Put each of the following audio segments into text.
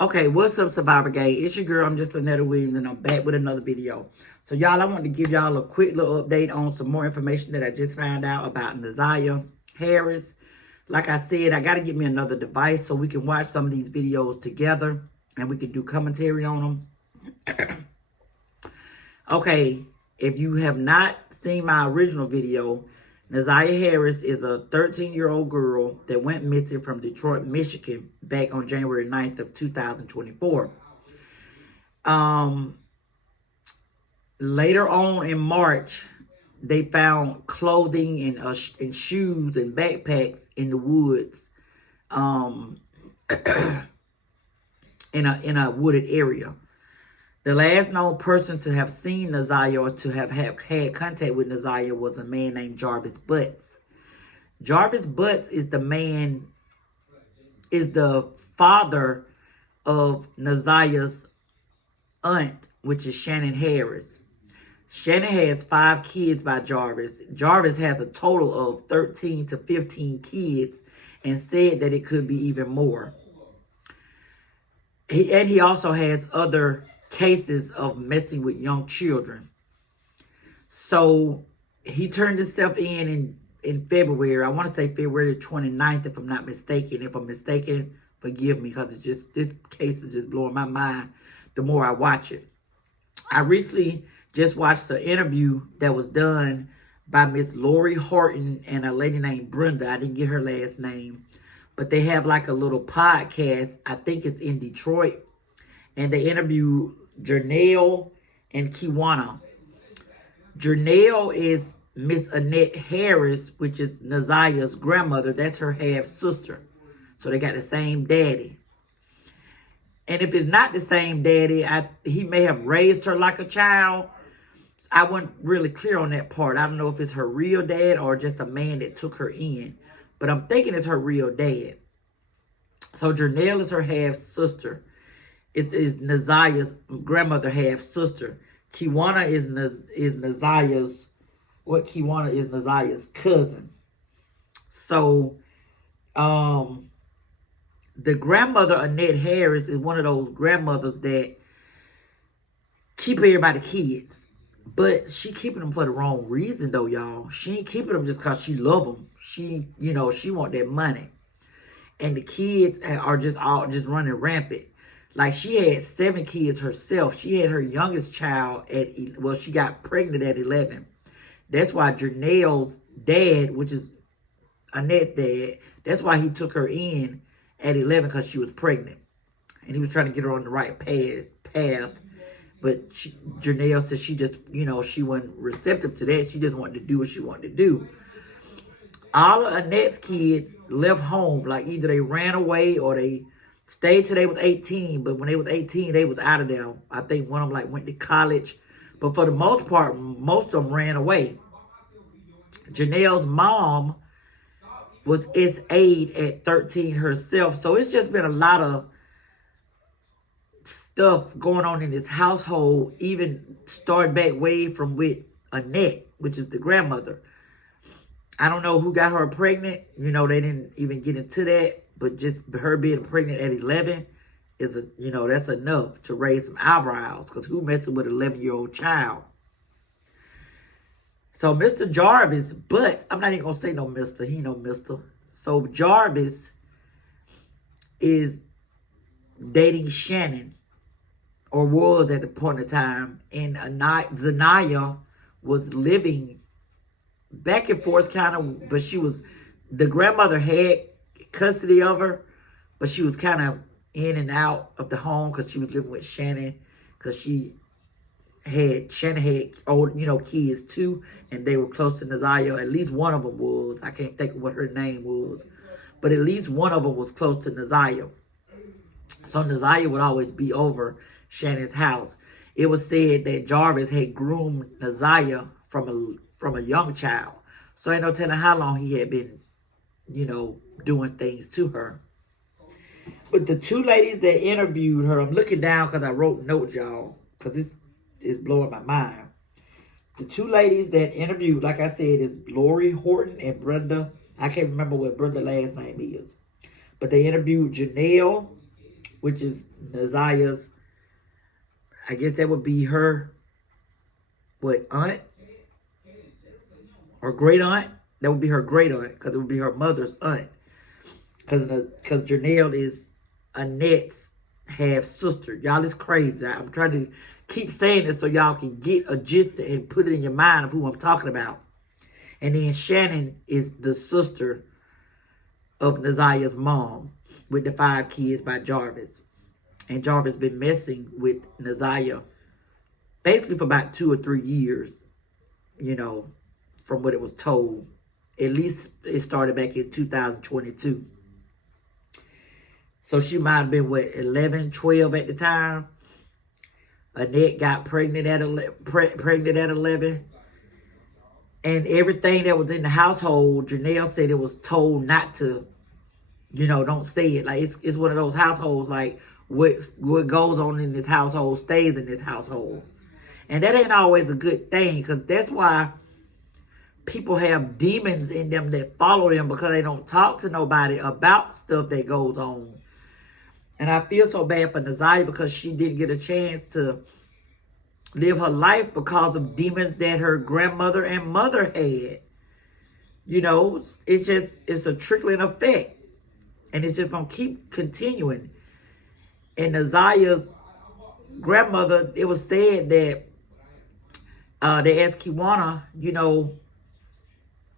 Okay, what's up, Survivor Gang? It's your girl. I'm just Lynetta Williams, and I'm back with another video. So, y'all, I wanted to give y'all a quick little update on some more information that I just found out about Nazaria Harris. Like I said, I got to get me another device so we can watch some of these videos together and we can do commentary on them. Okay, if you have not seen my original video, Nazaria Harris is a 13-year-old girl that went missing from Detroit, Michigan back on January 9th of 2024. Later on in March, they found clothing and shoes and backpacks in the woods, in a wooded area. The last known person to have seen Nazaria or to have had contact with Nazaria was a man named Jarvis Butts. Jarvis Butts is the father of Nazaria's aunt, which is Shannon Harris. Shannon has 5 kids by Jarvis. Jarvis has a total of 13 to 15 kids and said that it could be even more. He also has other cases of messing with young children. So he turned himself in February. I want to say February 29th, if I'm not mistaken. If I'm mistaken, forgive me, because this case is just blowing my mind the more I watch it. I recently just watched an interview that was done by Miss Lori Horton and a lady named Brenda. I didn't get her last name. But they have like a little podcast. I think it's in Detroit. And they interview Janelle and Kiwana. Janelle is Miss Annette Harris, which is Nazaria's grandmother. That's her half-sister. So they got the same daddy. And if it's not the same daddy, he may have raised her like a child. I wasn't really clear on that part. I don't know if it's her real dad or just a man that took her in. But I'm thinking it's her real dad. So Janelle is her half-sister. It is Nazaria's grandmother half-sister. Kiwana is Nazaria's cousin. So, the grandmother, Annette Harris, is one of those grandmothers that keep everybody kids. But she keeping them for the wrong reason, though, y'all. She ain't keeping them just because she love them. She want that money. And the kids are just running rampant. Like, she had 7 kids herself. She had her youngest child she got pregnant at 11. That's why Janelle's dad, which is Annette's dad, that's why he took her in at 11, because she was pregnant. And he was trying to get her on the right path. But Janelle said she just, she wasn't receptive to that. She just wanted to do what she wanted to do. All of Annette's kids left home. Like, either they ran away or they stayed till they was 18. But when they was 18, they was out of there. I think one of them went to college. But for the most part, most of them ran away. Janelle's mom was its aide at 13 herself. So it's just been a lot of stuff going on in this household, even starting back way from with Annette, which is the grandmother. I don't know who got her pregnant. They didn't even get into that. But just her being pregnant at 11 is that's enough to raise some eyebrows. Because who messing with an 11-year-old child? So Mr. Jarvis, but I'm not even going to say no Mr. He no Mr. So Jarvis is dating Shannon, or was at the point of time. And Zanaya was living back and forth kind of, but the grandmother had custody of her, but she was kind of in and out of the home because she was living with Shannon, because Shannon had old, kids too, and they were close to Nazaria. At least one of them was. I can't think of what her name was, but at least one of them was close to Nazaria. So Nazaria would always be over Shannon's house. It was said that Jarvis had groomed Nazaria from a young child. So ain't no telling how long he had been, doing things to her. But the 2 ladies that interviewed her, I'm looking down because I wrote notes, y'all, because this is blowing my mind. The 2 ladies that interviewed, like I said, is Lori Horton and Brenda. I can't remember what Brenda's last name is. But they interviewed Janelle, which is Naziah's, I guess that would be her, what, aunt? Or great aunt? That would be her great aunt, because it would be her mother's aunt. Because Janelle is Annette's half sister. Y'all is crazy. I'm trying to keep saying this so y'all can get a gist and put it in your mind of who I'm talking about. And then Shannon is the sister of Naziah's mom with the 5 kids by Jarvis. And Jarvis been messing with Naziah basically for about 2 or 3 years, you know, from what it was told. At least it started back in 2022. So she might have been, what, 11, 12 at the time. Annette got pregnant at 11. And everything that was in the household, Janelle said it was told not to, you know, don't say it. Like, it's one of those households, like, what goes on in this household stays in this household. And that ain't always a good thing, because that's why people have demons in them that follow them, because they don't talk to nobody about stuff that goes on. And I feel so bad for Naziah, because she didn't get a chance to live her life because of demons that her grandmother and mother had. You know, it's a trickling effect. And it's just going to keep continuing. And Naziah's grandmother, it was said that they asked Kiwana, you know,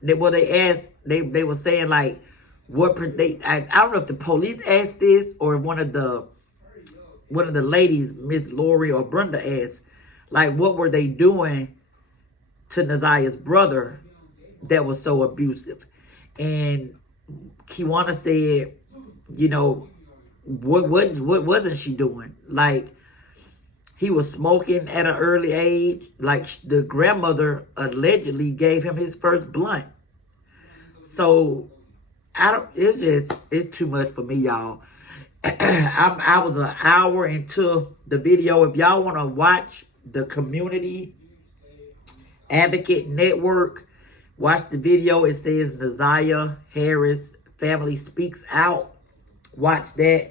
they were saying, like, I don't know if the police asked this or if one of the ladies, Miss Lori or Brenda, asked, like, what were they doing to Naziah's brother that was so abusive? And Kiwana said, you know, what wasn't she doing? Like, he was smoking at an early age. Like, the grandmother allegedly gave him his first blunt. So it's too much for me, y'all. I was an hour into the video. If y'all want to watch the Community Advocate Network, watch the video. It says Naziah Harris Family Speaks Out. Watch that.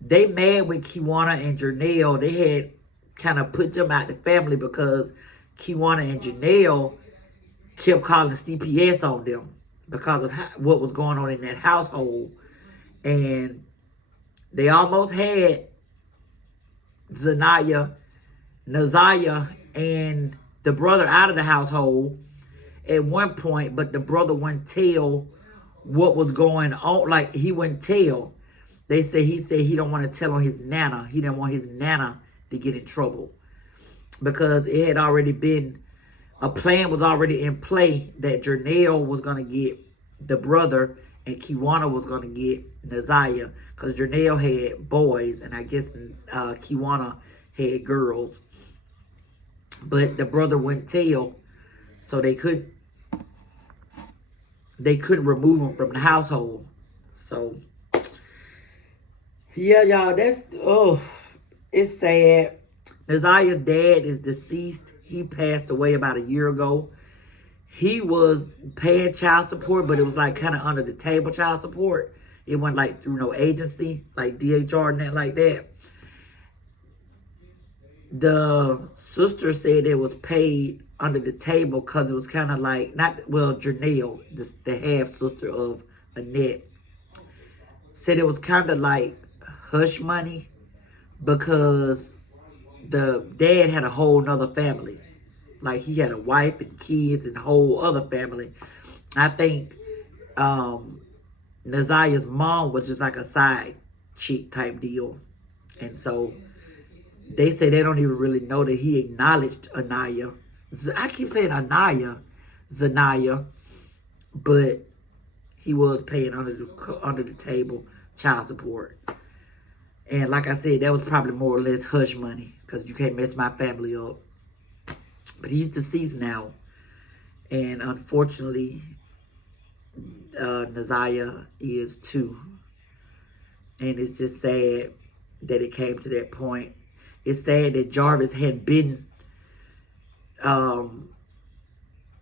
They mad with Kiwana and Janelle. They had kind of put them out the family because Kiwana and Janelle kept calling CPS on them because of what was going on in that household. And they almost had Naziah and the brother out of the household at one point, but the brother wouldn't tell what was going on. Like, he wouldn't tell. He said he don't want to tell on his nana. He didn't want his nana to get in trouble, because it had already been, a plan was already in play that Janelle was going to get the brother and Kiwana was going to get Naziah, because Janelle had boys and I guess Kiwana had girls. But the brother wouldn't tell, so they couldn't remove him from the household. So, yeah, y'all, it's sad. Naziah's dad is deceased. He passed away about a year ago. He was paying child support, but it was like kind of under the table child support. It wasn't like through no agency, like DHR and that like that. The sister said it was paid under the table because it was kind of like, Janelle, the half sister of Annette, said it was kind of like hush money because the dad had a whole nother family. Like, he had a wife and kids and a whole other family. I think Naziah's mom was just like a side chick type deal. And so they say they don't even really know that he acknowledged Anaya. I keep saying Zanaya, but he was paying under the table child support. And like I said, that was probably more or less hush money, because you can't mess my family up. But he's deceased now. And unfortunately, Naziah is too. And it's just sad that it came to that point. It's sad that Jarvis had been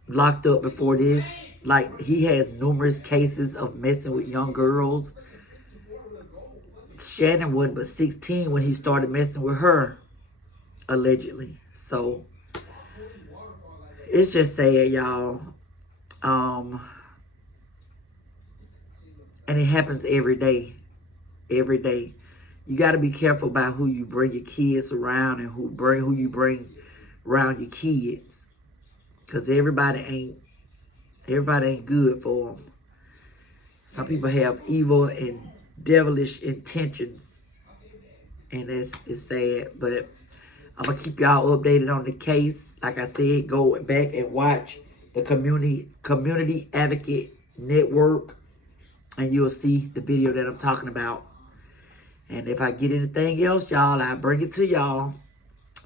locked up before this. Like, he has numerous cases of messing with young girls Shannon wasn't but 16 when he started messing with her, allegedly. So it's just sad, y'all. And it happens every day. Every day. You got to be careful about who you bring your kids around and who you bring around your kids. Because everybody ain't good for them. Some people have evil and devilish intentions. And it's sad. But I'm going to keep y'all updated on the case. Like I said, go back and watch the Community Advocate Network. And you'll see the video that I'm talking about. And if I get anything else, y'all, I'll bring it to y'all.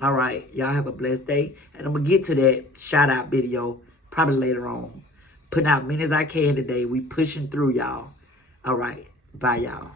All right. Y'all have a blessed day. And I'm going to get to that shout-out video probably later on. Putting out many as I can today. We pushing through, y'all. All right. Bye, y'all.